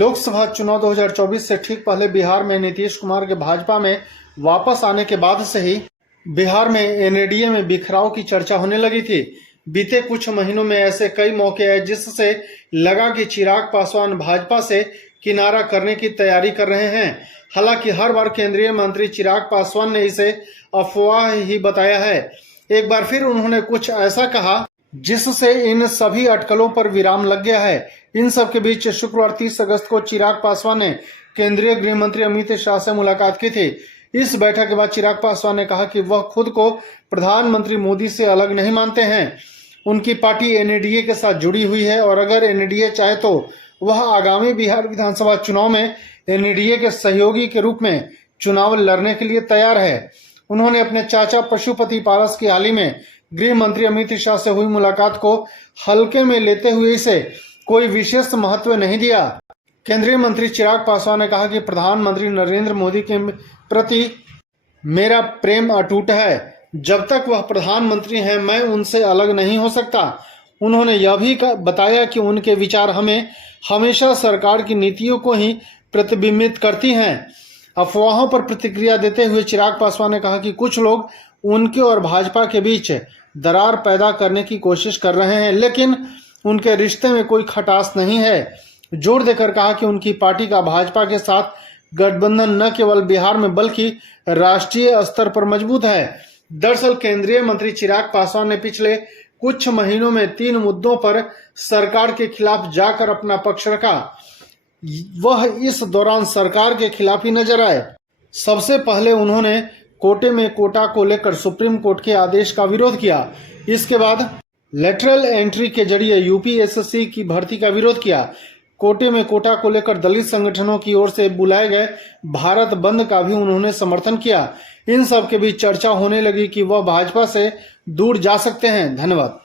लोकसभा चुनाव 2024 से ठीक पहले बिहार में नीतीश कुमार के भाजपा में वापस आने के बाद से ही बिहार में एनडीए में बिखराव की चर्चा होने लगी थी। बीते कुछ महीनों में ऐसे कई मौके आए जिससे लगा कि चिराग पासवान भाजपा से किनारा करने की तैयारी कर रहे हैं। हालांकि हर बार केंद्रीय मंत्री चिराग पासवान ने इसे अफवाह ही बताया है। एक बार फिर उन्होंने कुछ ऐसा कहा जिससे इन सभी अटकलों पर विराम लग गया है। इन सब के बीच शुक्रवार 30 अगस्त को चिराग पासवान ने केंद्रीय गृह मंत्री अमित शाह से मुलाकात की थी। इस बैठक के बाद चिराग पासवान ने कहा कि वह खुद को प्रधानमंत्री मोदी से अलग नहीं मानते हैं। उनकी पार्टी एनडीए के साथ जुड़ी हुई है और अगर एनडीए चाहे तो वह आगामी बिहार विधानसभा चुनाव में एनडीए के सहयोगी के रूप में चुनाव लड़ने के लिए तैयार है। उन्होंने अपने चाचा पशुपति पारस की हाल ही में गृह मंत्री अमित शाह से हुई मुलाकात को हल्के में लेते हुए इसे कोई विशेष महत्व नहीं दिया। केंद्रीय मंत्री चिराग पासवान ने कहा कि प्रधानमंत्री नरेंद्र मोदी के प्रति मेरा प्रेम अटूट है। जब तक वह प्रधानमंत्री हैं मैं उनसे अलग नहीं हो सकता। उन्होंने यह भी बताया कि उनके विचार हमें हमेशा सरकार की नीतियों को ही प्रतिबिंबित करती हैं। अफवाहों पर प्रतिक्रिया देते हुए चिराग पासवान ने कहा कि कुछ लोग उनके और भाजपा के बीच दरार पैदा करने की कोशिश कर रहे हैं, लेकिन उनके रिश्ते में कोई खटास नहीं है। जोर देकर कहा कि उनकी पार्टी का भाजपा के साथ गठबंधन न केवल बिहार में बल्कि राष्ट्रीय स्तर पर मजबूत है। दरअसल केंद्रीय मंत्री चिराग पासवान ने पिछले कुछ महीनों में 3 मुद्दों पर सरकार के खिलाफ जाकर अपना पक्ष रखा। वह इस दौरान सरकार के खिलाफ ही नजर आए। सबसे पहले उन्होंने कोटे में कोटा को लेकर सुप्रीम कोर्ट के आदेश का विरोध किया। इसके बाद लेटरल एंट्री के जरिए यूपीएससी की भर्ती का विरोध किया। कोटे में कोटा को लेकर दलित संगठनों की ओर से बुलाए गए भारत बंद का भी उन्होंने समर्थन किया। इन सब के बीच चर्चा होने लगी कि वह भाजपा से दूर जा सकते हैं। धन्यवाद।